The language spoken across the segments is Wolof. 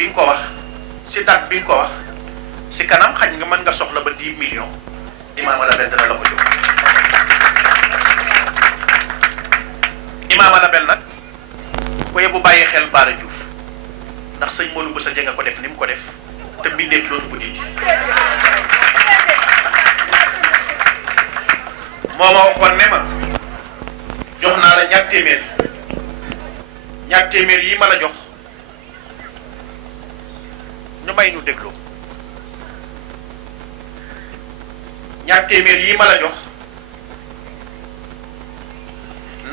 bi nga ko wax si date bi nga ko wax si kanam xañ nga mën nga soxla ba 10 millions Imaama Label dana la ko jox. Imaama Label nag koy bu bàyyee xel Bara Diouf ndax sëñ Modou Boussa Dieng nga ko def ni mu ko def te mbindeef loolu bu dindi. moo ma waxoon ne ma jox naa la ñaar téeméer yi ma la jox ñu may ñu dégloo ñaar téeméer yi ma la jox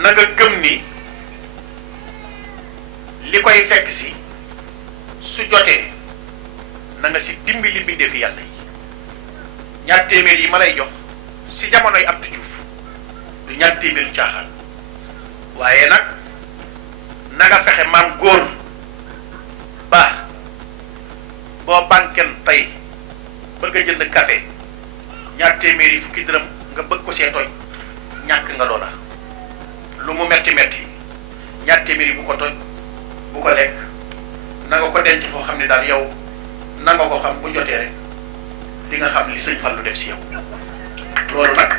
na nga gëm ni li koy fekk si su jotee na nga si dimbali mbindee fi yàlla yi ñaar téeméer yi ma lay jox si jamonoy Abdou Diouf du ñaar téeméeru caaxaan waaye nag na nga fexe maam góor ba boo banken tey bëgg a jënd café ñaar téeméer yi fukki dërëm nga bëgg ko see tooñ ñàkk nga loola lu mu metti ñaar téeméer yi bu ko tooñ bu ko lekk na nga ko denc foo xam ne daal yow na nga ko xam bu jotee rek di nga xam li sëñ Fallu def si yow loolu nag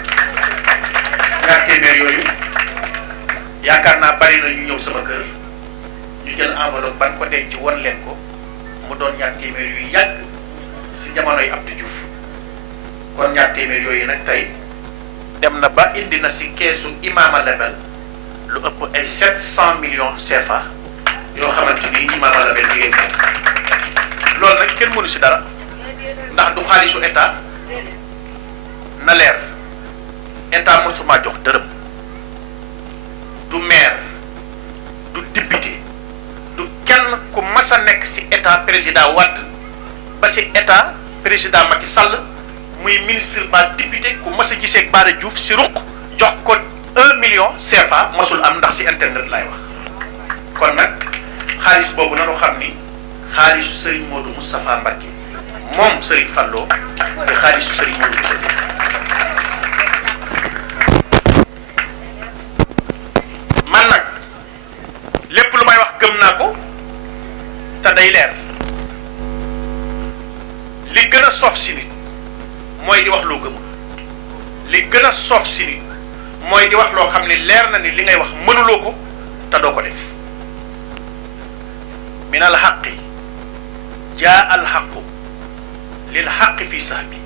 ñaar téeméer yooyu yaakaar naa bari na ñu ñëw sama kër ñu jël enveloppe ban ko denc won leen ko mu doon ñaar téeméer yu yàgg si jamonoy Abdou Diouf kon ñaar téeméer yooyu nag tey dem na ba indi na si keesu Imaama Label lu ëpp ay 700 millions CFA yoo xamante ni Imaama Label liggéey ko loolu nag kenn mënu si dara ndax du xaalisu état na leer état mosuma jox dërëm du maire du député du kenn ku mas a nekk si état président Wade ba si état président Macky Sall muy ministre ba député ku mas a gisee ak Bara Diouf si ruq jox ko 1 million CFA masul am ndax si internet lay wax kon nag xaalis boobu nanu xam ni xaalisu Serigne Modou Moustapha Mbacké moom Serigne Fallou te xaalisu Serigne Modou Moustapha man nag lépp lu may wax gëm naa ko te day leer li gën a soof si nit mooy di wax loo gëmul li gën a soof si nit mooy di wax loo xam ne leer na ni li ngay wax mënuloo ko te doo ko def min al xaqi jaa al xaqu lil xaqi fi sahbi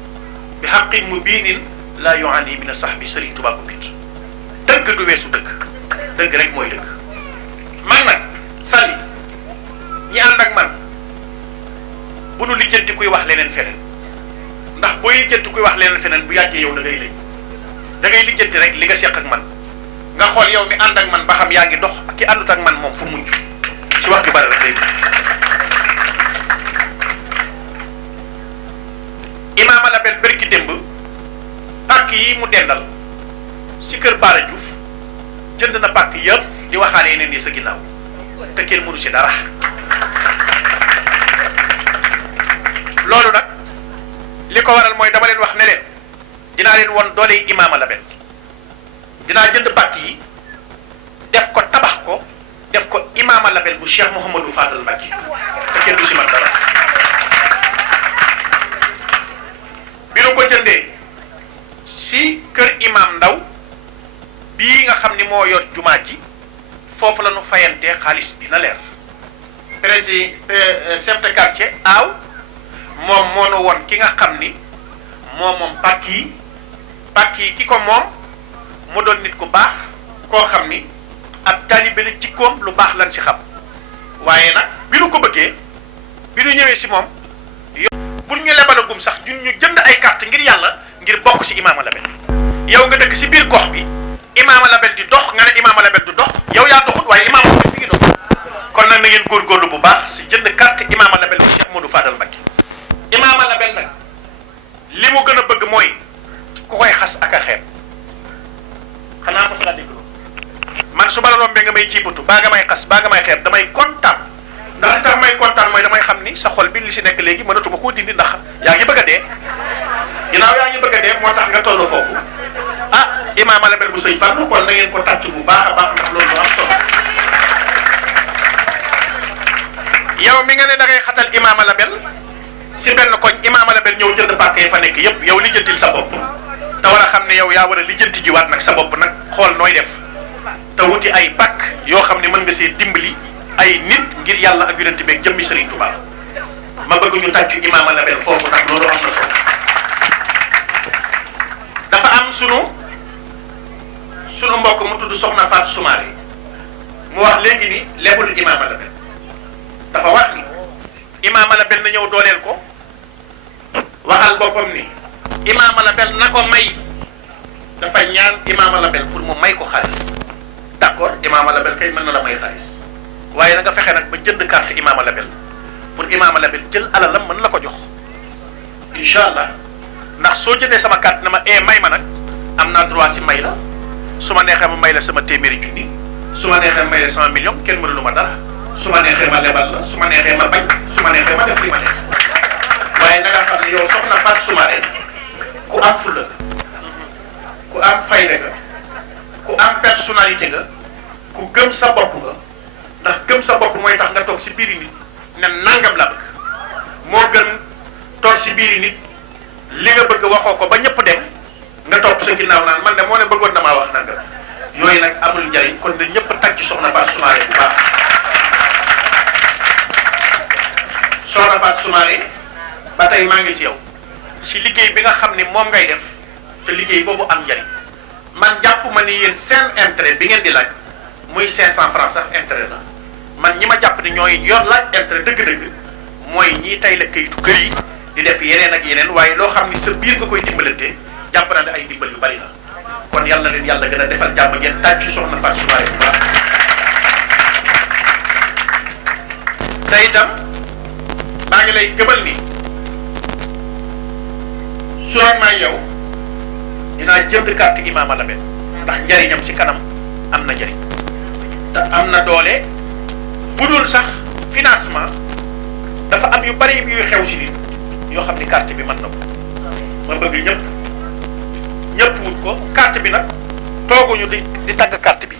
bi xaqin mubinin la yuani min a sahbi Sëriñ Tuubaa ko bind dëgg du weesu dëgg rek mooy dëgg man nag sali ñi ànd ak man bu nu lijjanti kuy wax leneen feneen ndax booy lijjanti kuy wax leneen feneen bu yàggee yow da ngay lijjanti rek li nga seq ak man nga xool yow mi ànd ak man ba xam yaa ngi dox ak ki àndut ak man moom fu mujj ci wax ju bari rek lay Imaama Label bërki démb pàkk yi mu dendal si kër Bara Diouf jënd na pàkk yëpp di waxaale yeneen ni sa ginnaaw te kenn mënu si dara loolu nag li ko waral mooy dama leen wax ne leen dinaa leen won doole yi Imaama Label dinaa jënd pàkk yi def ko tabax ko def ko Imaama Label bu Cheikh Mouhamadou Fadal Mbacké te kenn du si man dara bi nu ko jëndee si kër imam Ndaw bii nga xam ni moo yor jumaa ji foofu la nu fayantee xaalis bi na leer président chef de quartier aaw moom moo nu won ki nga xam ni moom pàkk yi ki ko moom mu doon nit ku baax koo xam ni ab taalibe la jikkoom lu baax lan si xam waaye nag bi nu ko bëggee bi nu ñëwee si moom bul ñu lebalagum sax ñun ñu jënd ay carte ngir yàlla ngir bokk si Imaama Label yow nga dëkk si biir gox bi Imaama Label di dox nga ne Imaama Label du dox yow yaa doxut waaye Imaama Label bi ngi dox kon nag na ngeen góorgóorlu bu baax si jënd carte Imaama Label bu Cheikh Modou Fadal Mbacké Imaama Label nag li mu gën a bëgg mooy ku koy xas ak a xeeb xanaa ko laa dégg man su ma la rombee nga may ciibatu baa nga may xas baa nga may xeeb damay kontaan ndax li tax may kontaan mooy damay xam ni sa xol bi li si nekk léegi mënatuma koo dindi ndax yaa ngi bëgg a dee ginnaaw yaa ngi bëgg a dee moo tax nga toll foofu ah Imaama Label bu sëñ Fallu kon na ngeen ko tàcc bu baax a baax ndax loolu lu am solo yow yow mi nga ne da ngay xatal Imaama Label si benn koñ Imaama Label ñëw jënd pàkk yi fa nekk yépp yow lijjantil sa bopp te war a xam ne yow yaa war a lijjanti jiwaat nag sa bopp nag xool nooy def te wuti ay pàkk yoo xam ne mën nga see dimbali ay nit ngir yàlla ak yonent beeg jëmmi Serigne Touba ma bëgg ñu tàccu Imaama Label foofu nag loolu am na solo. dafa am sunu mbokk mu tudd Soxna Fatou Soumaré mu wax léegi ni lebul Imaama Label dafa wax ni Imaama Label na ñëw dooleel ko waxal boppam ni Imaama Label na ko may dafa ñaan Imaama Label pour mu may ko xaalis d'accord Imaama Label kay mën na la may xaalis waaye na nga fexe nag ba jënd carte Imaama Label pour Imaama Label jël alalam mën la ko jox incha allah ndax soo jëndee sama carte na ma may ma nag am naa droit si may la su ma neexee ma may la sama téeméeri junni su ma neexee may la sama million kenn mënulu ma dara su ma neexee ma lebal la su ma neexee ma bañ su ma neexee ma def li ma neex waaye na nga xam ne yow Soxna Fatou Soumaré ku am fulla ku am fayda nga ku am personnalité nga ku gëm sa bopp nga ndax gëm sa bopp mooy tax nga toog si biiri nit ne nangam la bëgg moo gën toog si biiri nit li nga bëgg waxoo ko ba ñëpp dem nga topp sa ginnaaw naan man de moo ne bëggoon damaa wax nangam yooyu nag amul njariñ kon na ñëpp tàcc ci Soxna Fatou Soumaré bu baax. Soxna Fatou Soumaré ba tey maa ngi si yow si liggéey bi nga xam ni moom ngay def te liggéey boobu am njariñ man jàpp ma ni yéen seen intérêt bi ngeen di laaj muy 500 francs sax intérêt la man ñi ma jàpp ni ñooy yor laaj intérêt dëgg-dëgg mooy ñii tey la kayitu kër yi di def yeneen ak yeneen waaye loo xam ni sa biir nga koy dimbalante jàpp naa ne ay dimbal yu bari la kon yàlla na leen yàlla gën a defal jàmm ngeen tàcc ci Soxna Fatou Soumaré bu baax. te itam maa ngi lay gëmal ni sûrement yow dinaa jënd carte Imaama Label ndax njariñam si kanam am na njariñ te am na doole bu dul sax financement dafa am yu bari yuy xew si nit yoo xam ni carte bi mën na ko ma bëgg ñëpp wut ko carte bi nag tooguñu di tagg carte bi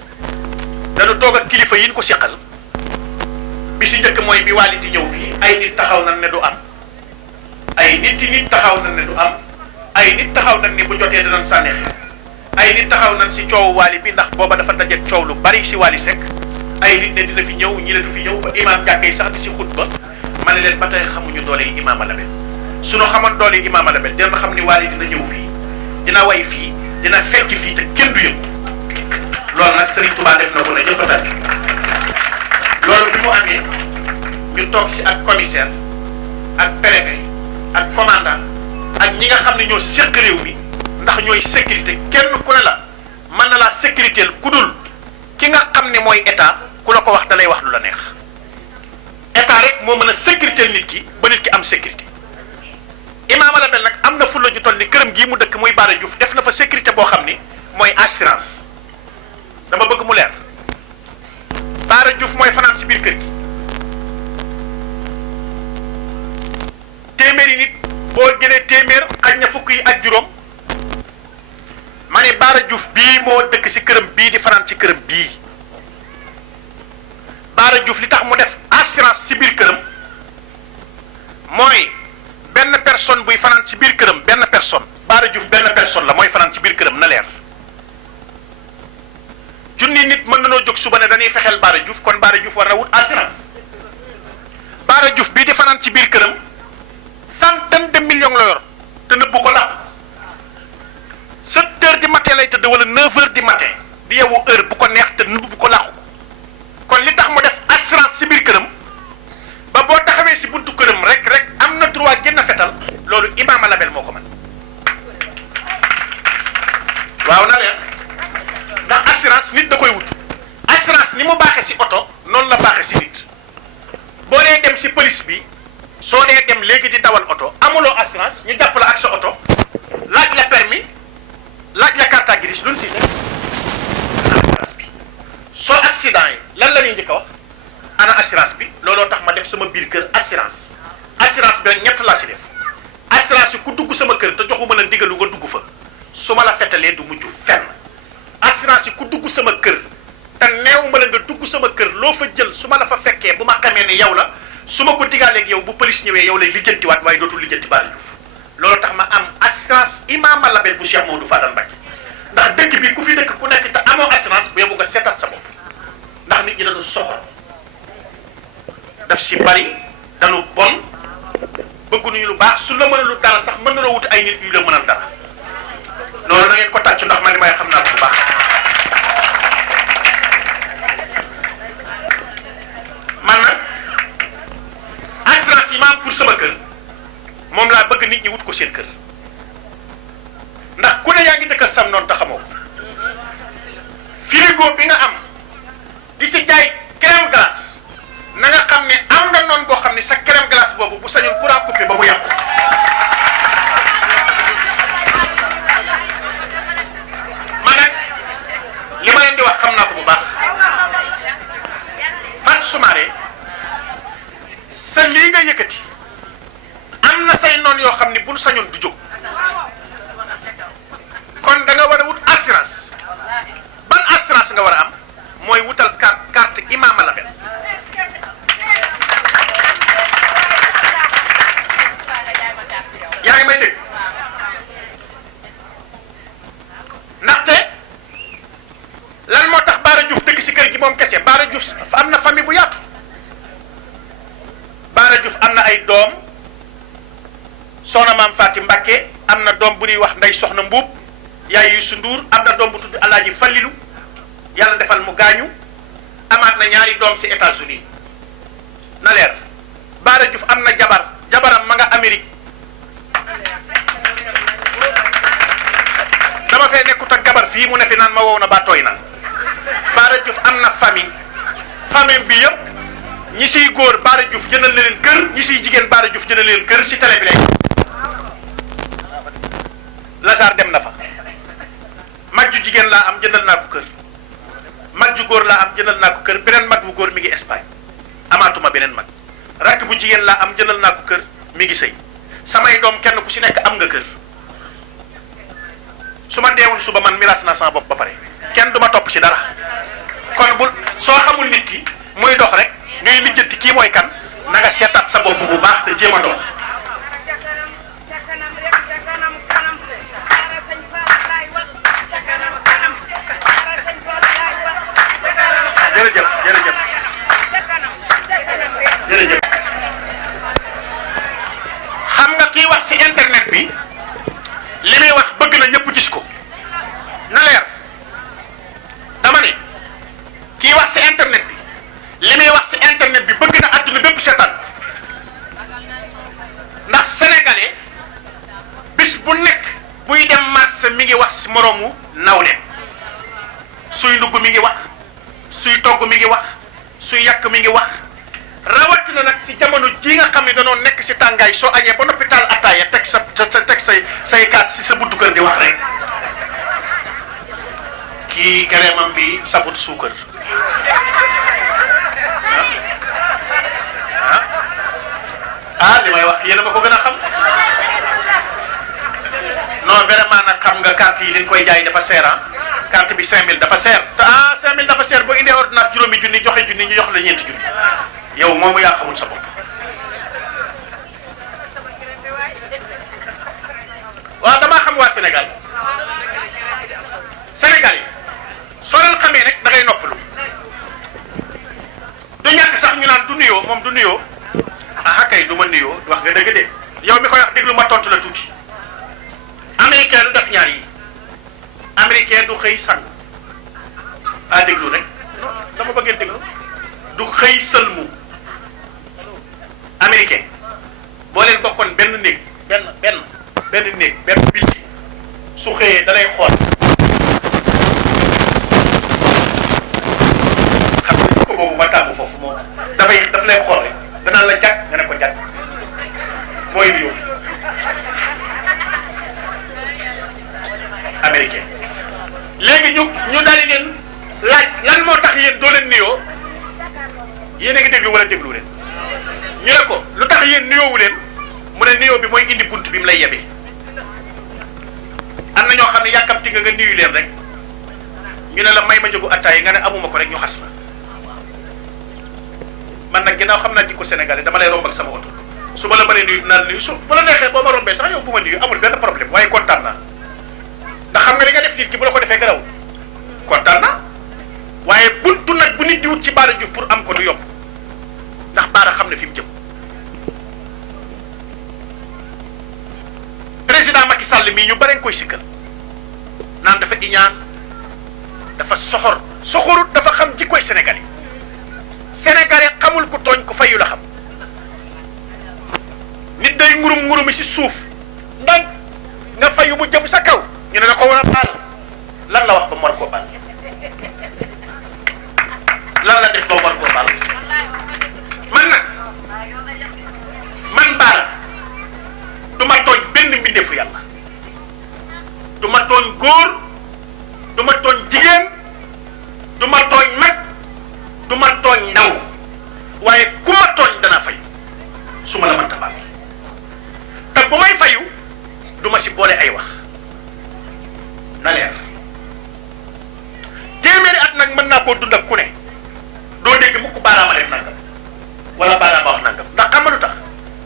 dañu toog ak kilifa yi ñu ko seqal bi si njëkk mooy bi Wally di ñëw fii ay nit taxaw nañ ne du am ay nit taxaw nañ ne du am ay nit taxaw nañ ni bu jotee danañ sànni xeer ay nit taxaw nañ si coowu Wally bi ndax booba dafa dajeeg coow lu bari si Wally Seck ay nit ne dina fi ñëw ñi la du fi ñëw ba imaam jàkka yi sax di si xutba ma ne leen ba tey xamuñu doole yi Imaama Label suñu xamoon doole yi Imaama Label dina xam ni Wally dina ñëw fii dina way fii dina fekk fii te kenn du yëngu loolu nag Serigne Touba def na ko ne ñëpp a tàcc loolu bi mu amee ñu toog si ak commissaire ak préfet ak commandant ak ñi nga xam ne ñoo séq réew mi ndax ñooy sécurité kenn ku ne la mën na laa sécurité ku dul ki nga xam ne mooy état ku la ko wax da lay wax lu la neex état rek moo mën a sécurité nit ki ba nit ki am sécurité. Imaama Label nag am na fulla ju toll ni këram gii mu dëkk muy Bara Diouf def na fa sécurité boo xam ni mooy assurance dama bëgg mu leer Bara Diouf mooy fanaan si biir kër gi téeméeri nit boo jëlee téeméer xaj na fukk yi ak juróom ma ne Bara Diouf bii moo dëkk si këram bii di fanaan si këram bii Bara Diouf li tax mu def assurance si biir këram mooy benn personne buy fanaan ci biir këram benn personne Bara Diouf benn personne la mooy fanaan ci biir këram na leer junni nit mën nanoo jóg suba ne dañuy fexeel Bara Diouf kon Bara Diouf war na wut assurance Bara Diouf bii di fanaan ci biir këram centaine de millions la yor te nëbbu ko làqu 7 heures du matin lay tëdd wala 9 heures du matin di yeewu heure bu ko neex te nëbbu ko làqu kon li tax mu def assurance ci biir këram ba boo taxawee si buntu këram rek am na droit génn fetal loolu Imaama Label moo ko mën waaw na leen ndax assurance nit da koy wut assurance ni mu baaxee si oto noonu la baaxee si nit boo dee dem si police bi soo dee dem léegi di dawal oto amuloo assurance ñu jàpp la ak sa oto laaj la permis laaj la carte grise lu ñu siy def assurance bi soo accident yi lan la ñuy njëkk a wax ana assurance bi looloo tax ma def sama biir kër assurance bi ñett laa si def assurance yi ku dugg sama kër te joxuma la ndigalu nga dugg fa su ma la fetalee du mujj fenn assurance yi ku dugg sama kër te neewu ma la nga dugg sama kër loo fa jël su ma la fa fekkee bu ma xamee ne yow la su ma ko diggaaleeg yow bu police ñëwee yow lay lijjantiwaat waaye dootul lijjanti Bara Diouf loolu tax ma am assurance imam label bu Cheikh Maodo Fadal Mbacké ndax dëkk bi ku fi dëkk ku nekk te amoo assurance bu yóbbu nga seetaat sa bopp ndax nit ñi dañu soxor daf si bari dañu bon bëgguñu lu baax su la mënalu dara sax mën na la wut ay nit yu la mënal dara loolu na ngeen ko tàcc ndax man li may xam naa ko bu baax man nag assurance yi ma am pour sama kër moom laa bëgg nit ñi wut ko seen kër ndax ku ne yaa ngi dëkk sam noonu te xamoo ko frigo bi nga am di si jaay crème glace na nga xam ne am nga noonu boo xam ne sa crème glace boobu bu sañoon courant coupé ba mu yàqu man nag li ma leen di wax xam naa ko bu baax Fatou Soumaré sa lii nga yëkkati am na say noon yoo xam ne bu nu sañoon du jóg kon da nga war a wut assurance ban assurance nga war a am mooy wutal carte imam label yaa ngi may dégg ndaxte lan moo tax Bara Diouf dëkk si kër gi moom kese Bara Diouf am na famille bu yaatu Bara Diouf am na ay doom soxna maam Faati Mbacké am na doom bu ñuy wax Ndey Soxna Mbuub yaay Youssou Ndour am na doom bu tudd Alaaji Fallilu yàlla defal mu gaañu amaat na ñaari doom si États-Unis na leer Bara Diouf am na jabaram ma nga Amérique dama fee nekkut ak jabar fii mu ne fi naan ma wow na ba tooy na Bara Diouf am na famille bi yëpp ñi siy góor Bara Diouf jëndal na leen kër ñi siy jigéen Bara Diouf jëndal leen kër si télé bi léegi Lazare dem na fa mag ju jigéen laa am jëndal naa ko kër mag ju góor laa am jëndal naa ko kër beneen mag bu góor mi ngi Espagne amaatuma beneen mag rakk bu jigéen laa am jëndal naa ko kër mi ngi sëy samay doom kenn ku si nekk am nga kër su ma deewoon suba man miraas naa sama bopp ba pare kenn du ma topp si dara kon bul soo xamul nit ki muy dox rek ngay lijjanti kii mooy kan na nga seetaat sa bopp bu baax te jéem a dox jërëjëf xam nga kii wax si internet bi li muy wax bëgg na ñëpp gis ko na leer dama ne kii wax si internet bi li muy wax si internet bi bëgg na àdduna bépp seetaan ndax sénégalais bis bu nekk buy dem marché mi ngi wax si moroomu nawle suy ndugg mi ngi wax suy togg mi ngi wax suy yàq mi ngi wax rawatina nag si jamono ji nga xam ne danoo nekk si tàngaay soo añee ba noppi taal attaaya teg say kaas si sa buntu kër di wax rek kii kereemam bi safut suukar li may wax yéen a ma ko gën a xam non vraiment nag xam nga carte yi liñ koy jaay dafa seer carte bi 5000 dafa seer te 5000 dafa seer boo indee ordonnance juróomi junni joxe junni ñu jox la ñeenti junni yow moomu yaa xamul sa bopp waaw damaa xam waa Sénégal yi soo leen xamee rek da ngay noppalu du ñàkk sax ñu naan du nuyoo moom du nuyoo kay du ma nuyoo wax nga dëgg de yow mi koy wax déglu ma tontu la tuuti américain du def ñaar yi américain du xëy sang déglu rek dama bëggee déglu du xëy sëlmu américain boo leen bokkoon benn néeg benn néeg benn bil su xëyee da lay xool xam nga ko boobu ma tàmbu foofu moom daf lay xool rek danaa la jàkk nga ne ko jàkk mooy nuyoo américain léegi ñu daal di leen laaj lan moo tax yéen doo leen nuyoo yéen a ngi déglu wala déglu leen ñu ne ko lu tax yéen nuyoowu leen mu ne nuyoo bi mooy indi bunt bi mu lay yebee am na ñoo xam ne yàkkamti nga nuyu leen rek ñu ne la may ma jógu attaay nga ne amuma ko rek ñu xas la man nag ginnaaw xam naa jikko sénégalais dama lay romb ak sama oto su ma la mënee nuyu naan nuyu su bu la neexee boo ma rombee sax yow bu ma nuyu amul benn problème waaye kontaan naa ndax xam nga li nga def nit ki bu la ko defee garaw kontaan naa waaye buntu nag bu nit di wut ci Bara Diouf pour am ko du yomb ndax Bara xam ne fi mu jëm. président Macky Sall mii ñu bare koy sikkal naan dafa iñaan dafa soxorut dafa xam jikkoy sénégalais xamul ku tooñ ku fayu la xam nit day ngurum ci suuf ndànk nga fayu mu jëm sa kaw ñu ne da ko war a baal lan la wax ba mu war koo baal lan la def ba mu war koo baal man Bara du ma tooñ benn mbindeefu yàlla du ma tooñ góor du ma tooñ jigéen du ma tooñ mag du ma tooñ ndaw waaye ku ma tooñ danaa fayu su ma la mënta baal te bu may fayu du ma si boole ay wax na leer téeméeri at nag mën naa koo dund ak ku ne doo dégg mukk Bara ma def nangam wala Bara ma wax nangam ndax xam nga lu tax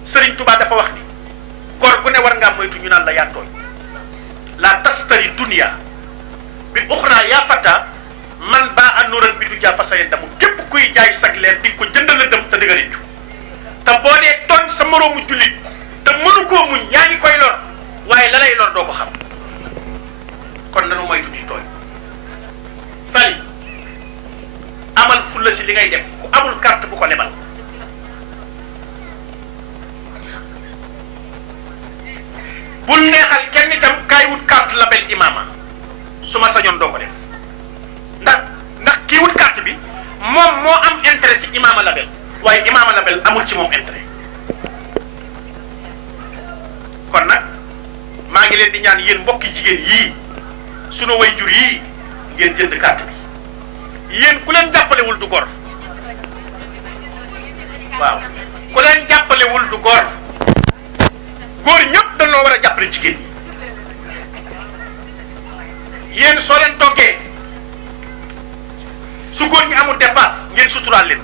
Serigne Touba dafa wax ni góor gu ne war ngaa moytu ñu naan la yaa tooñ la tastari dunia bi uxra yaa fata man baa anuran bi du jaa fasayen damu képp kuy jaay sag leer di ko jëndal la dem te di nga réccu te boo dee tooñ sa moroomu jullit te mënu koo muñ yaa ngi koy lor waaye la lay lor doo ko xam kon nanu moytu di tooñ sali amal fulla si li ngay def ku amul carte bu ko lebal bul neexal kenn itam kaay wut carte label imama su ma sañoon doo ko def ndax kii wut carte bi moom moo am intérêt si imama label waaye imama label amul ci moom intérêt kon nag maa ngi leen di ñaan yéen mbokki jigéen yii sunu way jur yii ngeen jënd carte bi yéen ku leen jàppalewul du gor waaw ku leen jàppalewul du gor góor ñëpp dañoo war a jàppale jigéen ñi yéen soo leen toggee su góor ñi amul dépasse ngeen suturaal leen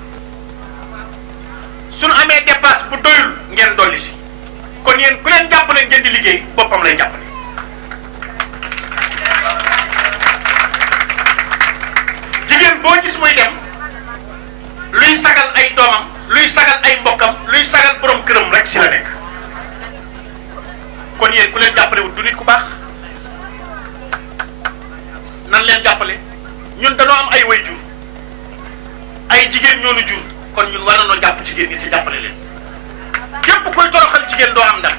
suñu amee dépasse bu doyul ngeen dolli si kon yéen ku leen jàppale ngeen di liggéey boppam lay jàppale jigéen boo gis muy dem luy sagal ay doomam luy sagal ay mbokkam luy sagal borom këram rek si la nekk kon yéen ku leen jàppale wut du nit ku baax nan leen jàppale ñun dañoo am ay way jur ay jigéen ñoo nu jur kon ñun war nañoo jàpp jigéen ñi te jàppale leen képp koy toroxal jigéen doo am ndam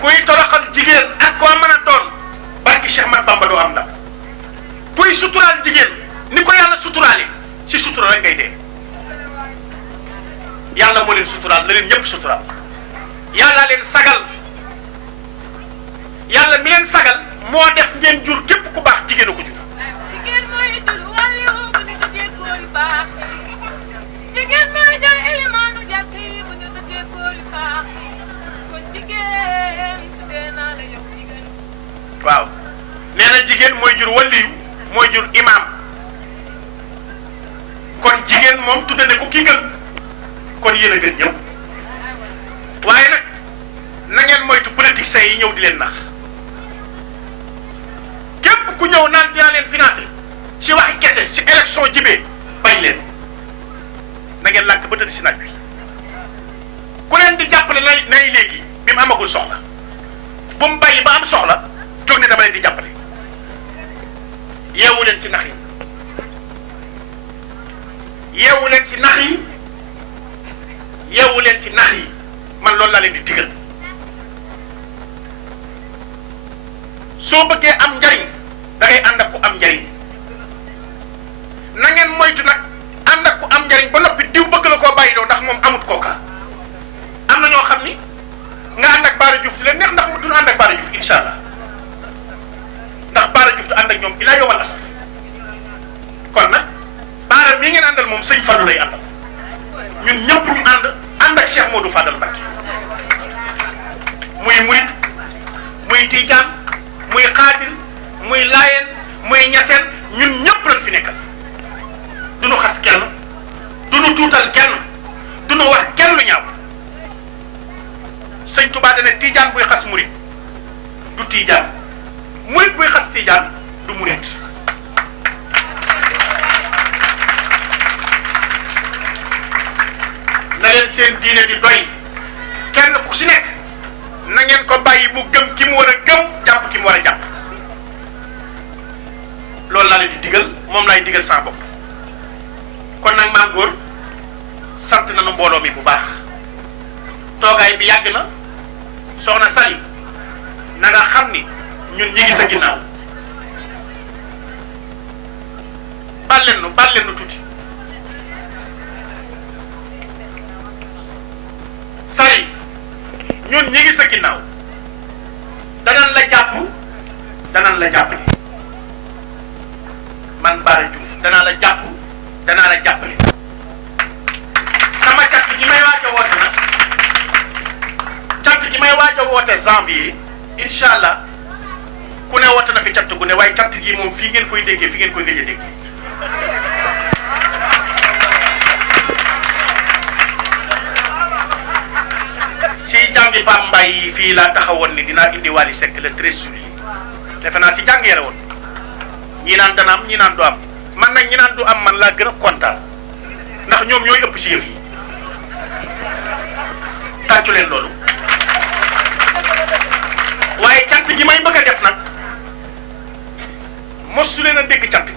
kuy toroxal jigéen ak koo mën a doon barki Cheikh Mat Bamba doo am ndam kuy suturaal jigéen ni ko yàlla suturaale si sutura rek ngay dee yàlla moo leen suturaal la leen ñëpp suturaal yàlla leen sagal yàlla mi leen sagal moo def ngeen jur képp ku baax jigéen a ko jur. jigéen mooy jur wàllu bu ñu dëggee góor yu baax jigéen mooy jël élimaanu jàkk yi bu ñu dëggee góor yu baax kon jigéen tuddee naa la yow jigéen. waaw nee na jigéen mooy jur waliyu mooy jur imaam kon jigéen moom tudde ne ku ki gën kon yéen a gën ñëpp waaye nag na ngeen moytu politiciens yi ñëw di leen nax képp ku ñëw naan dinaa leen financé si waxi kese si élection jibee bañ leen na ngeen lànk ba tëdd si naaj wi ku leen di jàppale nay léegi bi mu amagul soxla bu mu bàyyi ba am soxla jóg ne dama leen di jàppale yeewu leen si nax yi yeewu leen si nax yi yeewu leen si nax yi man loolu laa leen di digal soo bëggee am njariñ da ngay ànd ak ku am njariñ na ngeen moytu nag ànd ak ku am njariñ ba noppi diw bëgg la koo bàyyiloo ndax moom amut kooka am na ñoo xam ni nga ànd ak Bara Diouf di leen neex ndax mu dul ànd ak Bara Diouf incha allah ndax Bara Diouf du ànd ak ñoom ilaa yowal asar kon nag Bara mii ngeen àndal moom sëñ Fallou lay àndal ñun ñëpp ñu ànd ak Cheikh Modou Fadal Mbacké muy murit muy tijaan muy xaadir muy laayeen muy ñaseen ñun ñëpp lañ fi nekkal duñu xas kenn duñu tuutal kenn duñu wax kenn lu ñaaw sëñ Touba dana tiijaan buy xas murit du tiijaan murit buy xas tiijaan du murit na leen seen diine di doy kenn ku si nekk na ngeen ko bàyyi mu gëm ki mu war a gëm jàpp ki mu war a jàpp loolu laa leen di digal moom laay digal sama bopp kon nag maam góor sant nañu mbooloo mi bu baax toogaay bi yàgg na soxna Sali na nga xam ni ñun ñi ngi sa ginnaaw baal leen nu tuuti Sali ñun ñi ngi sa ginnaaw danañ la jàpp danañ la jàppale man Bara Diouf danaa la jàpp danaa la jàppale sama cant gi may waaj a woote nag cant gi may waaj a woote janvier incha allah ku ne woote na fi cant gu ne waaye cant gi moom fii ngeen koy déggee fi ngeen koy gëj a déggee si jàngi Pape Mbaye yi fii laa taxawoon ni dinaa indi Wally Seck le 13 juillet defe naa si jàngee la woon ñii naan dana am ñii naan du am man nag ñi naan du am man laa gën a kontaan ndax ñoom ñooy ëpp si yëf yi tàccu leen loolu waaye cant gi may bëgg a def nag mosu leen a dégg cant gi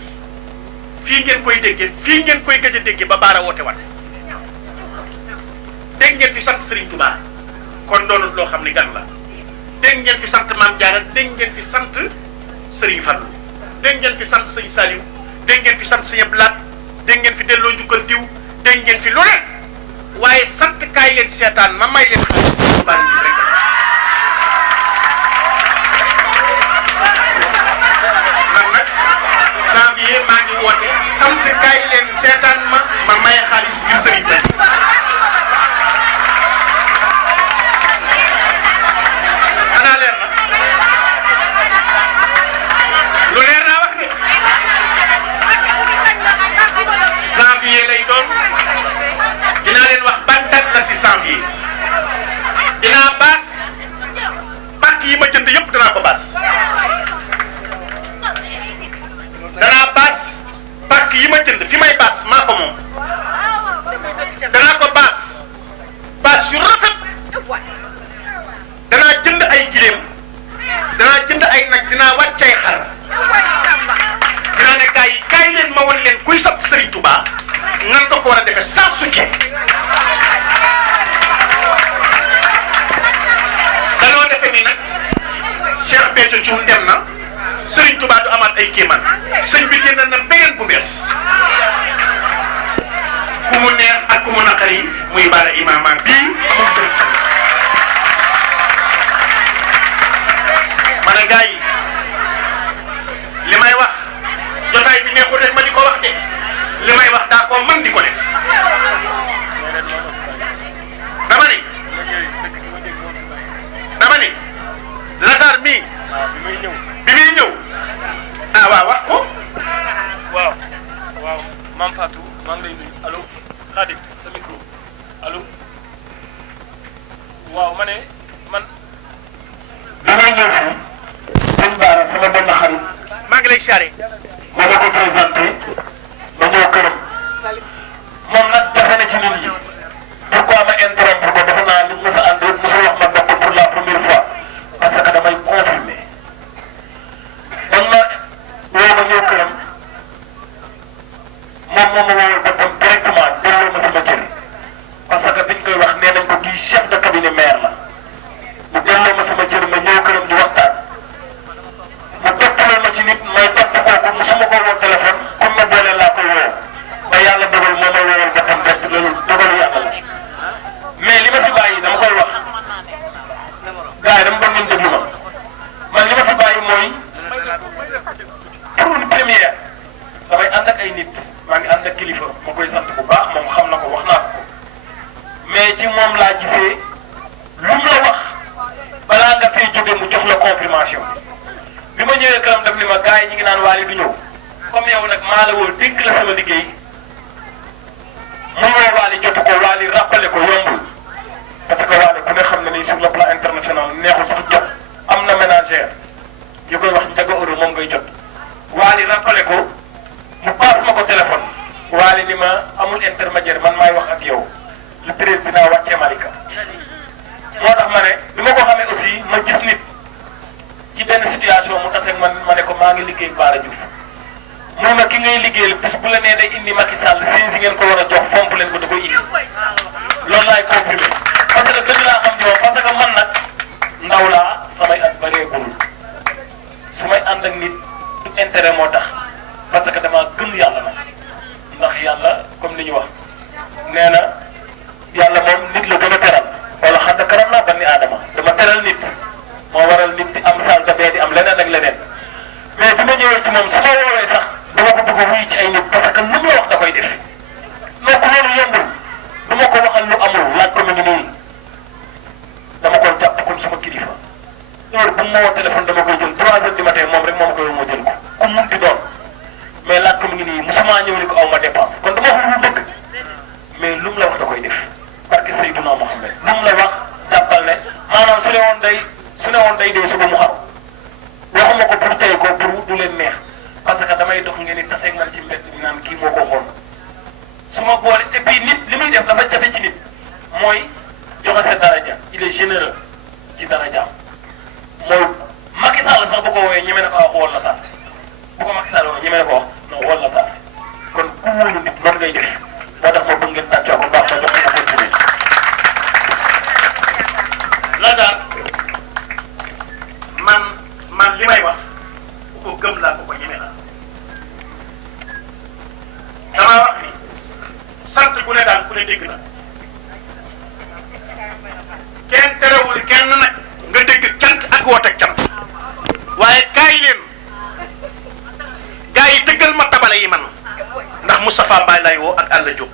fii ngeen koy déggee fii ngeen koy gëj a déggee ba Bara woote wat dégg ngeen fi sant Serigne Touba kon doonul loo xam ne gan la dégg ngeen fi sant Mame Diarra dégg ngeen fi sant Serigne Fallou dégg ngeen fi sant Serigne Saliou dégg ngeen fi sant Serigne Blaat dégg ngeen fi delloo njukkal diw dégg ngeen fi lu ne waaye sant kaay leen seetaan ma may leen xaalis bari ñu rek man nag janvier maa ngi woote sant kaay leen seetaan ma may xaalis ngir Serigne Fallou xanaa leer na lu leer naa wax ni janvier lay doon dinaa leen wax ban date la si janvier dinaa baas pàkk yi ma jënd yëpp danaa ko baas pàkk yi ma jënd fi may baas maa ko moom danaa ko baas yu rafet danaa jënd ay gileem danaa jënd ay nag dinaa wàccay xar dinaa ne gars yi kaay leen ma wan leen kuy sant Serigne Touba nan nga ko war a defee sans soutien danoo defee ni nag Cheikh Béthio Thioune dem na Serigne Touba du amaat ay kéemaan sëñ bi génn na beneen bu bees ku mu neex ak ku mu naqari muy Bara Imama bii moom Serigne Touba ma ne gars yi li may wax jotaay bi neexul rek ma di ko wax de li may wax daa ko mën di ko def dama ni Lazare mii bi muy ñëw ah waaw wax ko waaw Mame Fatou maa ngi lay nuyu allo Khadim sa micro allo waaw ma ne man bi may ñëw fii sëñ Bara sama benn xarit maa ngi lay siyaare ma la ko présenté ma ñëw këram moom nag jafe na ci nit ñi pourquoi ma interrompre ko defe naa li mos a ànd mos a wax ma bokk pour la première fois parce que damay confirmer man ma woo ma ñëw këram moom moo ma woowal boppam directement delloo ma sama cër parce que biñ koy wax nee nañ ko kii chef de cabinet maire la mu delloo ma sama cër ma ñëw këram ñu waxtaan mu toppaloo ma ci nit may topp kooku musuma ko woo téléphone comme ma boole laa koy woo ba yàlla dogal moo may woowal boppam rek loolu dogalu yàlla la mais li ma fi bàyyi dama koy wax gars yi dama bëgg ngeen déglu ma man li ma fi bàyyi mooy pour une première damay ànd ak ay nit maa ngi ànd ak kilifa ma koy sant bu baax moom xam na ko wax naa ko mais ci moom laa gisee lu mu la wax balaa nga fay jóge mu jox la confirmation bi ma ñëwee këram def ni ma gars yi ñu ngi naan Wally du ñëw comme yow nag maa la woo dénk la sama liggéey mu woo Wally jotu ko Wally rappelé ko yombul parce que Wally ku ne xam ne ni sur le plan international neexul sax jot am na ménagère ñu koy wax Ndiaga Euro moom ngay jot Wally rappelé ko mu passe ma ko téléphone Wally ni ma amul intermédiaire man maay wax ak yow le 13 dinaa wàccee Malika moo tax ma ne bi ma ko xamee aussi ma gis nit ci benn situation mu taseeg man ma ne ko maa ngi liggéey Bara Diouf mun na ki ngay liggéeyal bis bu la nee day indi Macky Sall si ngeen ko war a jox fomp leen ko da koy indi loolu laay confirmé parce que dëgg laa xam yow parce que man nag ndaw laa samay at bareegul su may ànd ak nit du intérêt moo tax parce que damaa gëm yàlla nag ndax yàlla comme li ñu wax nee na yàlla moom nit la gën a teral wala xadd karam naa bani aadama dama teral nit moo waral nit di am salte bee di am leneen ak leneen mais bi ma ñëwee ci moom su ma woowee sax dama ko bëgg a wuyu ci ay nit parce que lu mu la wax da koy def mais ku loolu yombul du ma ko waxal lu amul laaj ko mu ngi nii dama ko jàpp comme suma kilifa heure bu ma woo téléphone dama koy jël 3 heures du matin moom rek moom koy moo jël ko ku mun di doon mais laaj ko mu ngi nii musuma ñëw ni ko aw ma dépense kon dama wax lu dëgg mais lu mu la wax da koy def parce que Seydina Mohamed lu mu la wax jàppal ne maanaam su ne woon day dee suba mu xaru waxuma ko pour tey ko pour du leen neex parce que damay dox ngeen ni taseeg man ci mbedd bi naan kii moo ko xool su ma boole et puis nit li muy def dafa jafe ci nit mooy joxe sa daraja il est généreux ci darajaam mooy Macky Sall sax bu ko woowee ñeme na ko wax wol la sax bu ko Macky Sall woowee ñeme na ko wax non wol la sax kon ku wóolu nit noonu ngay def moo tax ma bëgg ngeen tàccoo ko baax ma jox ko ma continuer Lazare man li may wax ku ko gëm laa ko ñeme la damaa wax ni sant ku ne daal ku ne dégg na kenn terewul kenn nag nga dégg cant ak wooteeg cant waaye kaay leen gaa yi tëggal ma tabale yi man ndax Moustapha Mbaye lay woo ak Alla Diop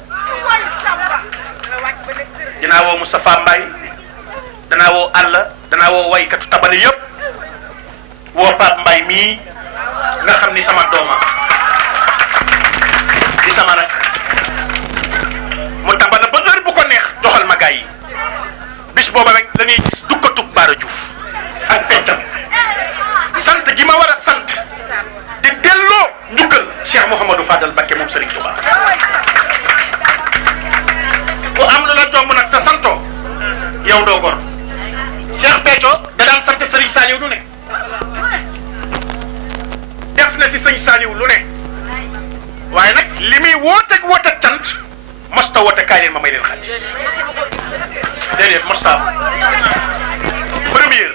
dinaa woo Moustapha Mbaye danaa woo Alla danaa woo waykatu tabale yëpp woo Pape Mbaye mii nga xam ni sama dooma di sama rak mu tabala ba heure bu ko neex doxal ma gaa yi bis booba rek la ñuy gis dukkatub Bara Diouf ak peccam sant gi ma war a sant di delloo njukkal Cheikh Mouhamadou Fadal Mbacké moom Serigne Touba ku am lu la jomb nag te santoo yow doo gor Cheikh Béthio da daan sant Serigne Saliou lu ne def na si sëñ Saliou lu ne waaye nag li muy wooteeg cant mosta woote kaay leen ma may leen xaalis déedéet mosta première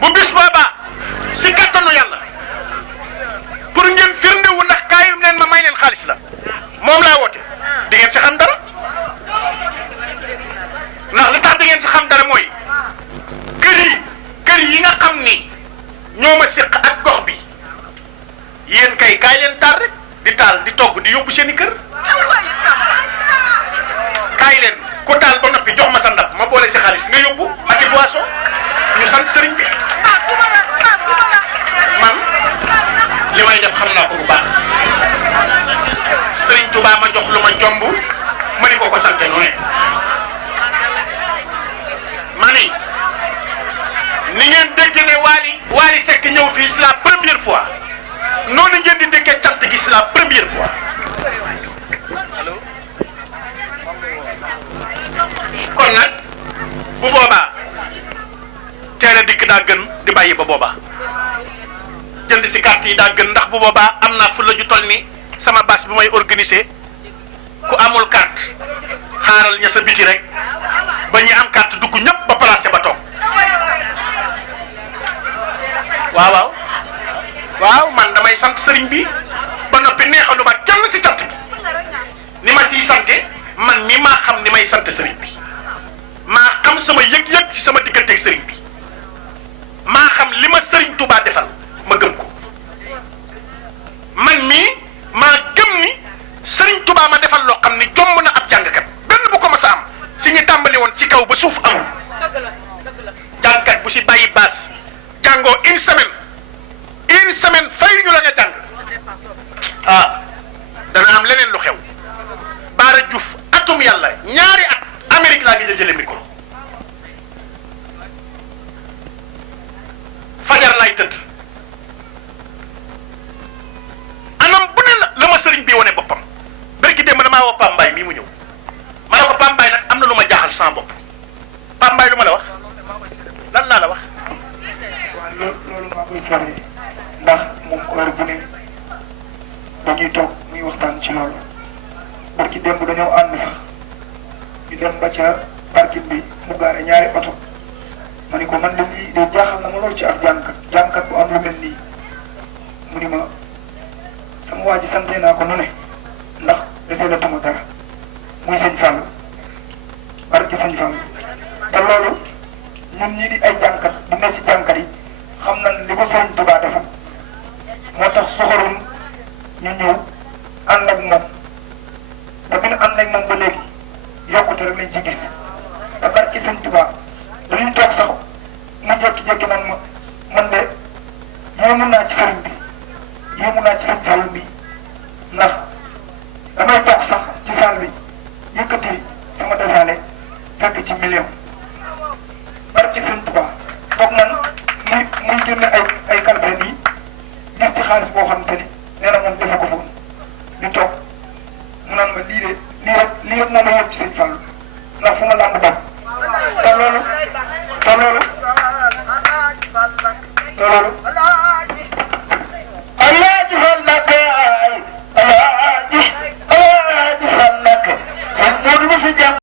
bu bis boobaa si kattanu yàlla pour ngeen firndewu ndax kaayum leen ma may leen xaalis la moom laa woote di ngeen si xam dara ndax li tax di ngeen si xam dara mooy kër yi nga xam ni ñoo ma séq ak gox bi yéen kay kaay leen taal rek di taal di togg di yóbbu seen i kër kaay leen ku taal ba noppi jox ma sa ndab ma boole si xaalis nga yóbbu ak i boisson ñu sant sëriñ bi man li may def xam naa ko bu baax sëriñ Touba ma jox lu ma jomb ma ni ko sante nu ne ma ni ngeen dégg ne Wally Seck ñëw fii c'est la première fois noonu ngeen di déggee cant gi c'est la première fois kon nag bu boobaa teel a dikk daa gën di bàyyi ba boobaa jënd si carte yi daa gën ndax bu boobaa am naa fu la ju toll ni sama bas bu may organiser ku amul carte xaaral ña sa biti rek ba ñi am carte dugg ñëpp ba placé ba toog waaw man damay sant sëriñ bi ba noppi neexalu ba kenn si cant bi ni ma siy sante man mi maa xam ni may sant sëriñ bi maa xam sama yëg-yëg ci sama digganteeg sëriñ bi maa xam li ma sëriñ Touba defal ma gëm ko man mii maa gëm ni sëriñ Touba ma defal loo xam ni jomb na ab jàngkat benn bu ko mos a am si ñu tàmbali woon ci kaw ba suuf amul jàngkat bu si bàyyi baas jàngoo une semaine fay ñu yàlla ñaari at Amérique laa ngi jëlee micro fajar laay tëdd anam bu ne la ma sëriñ bi wane boppam barki démb damaa woo Pam Mbaye mii mu ñëw ma ne ko Pam Mbaye nag am na lu ma jaaxal sans bopp Pam Mbaye lu ma la wax lan laa la wax. waaw loolu maa koy faree ndax moom heure bu ne dañuy toog muy waxtaan ci loolu barki démb dañoo ànd sax ñu dem ba ca parking bi mu gaare ñaari oto ma ni ko man de lii de jaaxal na ma lool ci ab jàngkat bu am lu mel nii mu ni ma sama waa ji sante naa ko nu ne ndax desee la tuma dara muy sëñ Fallou barki sëñ Fallou te loolu ñun ñii di ay jàngkat di ne si jàngkat yi xam nañ li ko Sëriñ Tuubaa defal moo tax soxorun ñu ñëw ànd ak moom te bi ñu ànd ak moom ba léegi yokkute rek lañ ci gis te barki Sëriñ Tuubaa dañuy toog sax mu jékki-jékki naan ma man de yéemu naa ci sëriñ bi yéemu naa ci sëñ Fallu bi ndax damay toog sax ci saal bi yëkkati sama desaale fekk ci million barki Sëriñ Tuubaa toog nan muy génne ay kalpe nii gis ci xaalis boo xamante ni nee na moom defe ko foon ñu toog mu naan ma lii rek moo ma yëpp ci sëñ Fallu ndax fu ma làmb bopp te loolu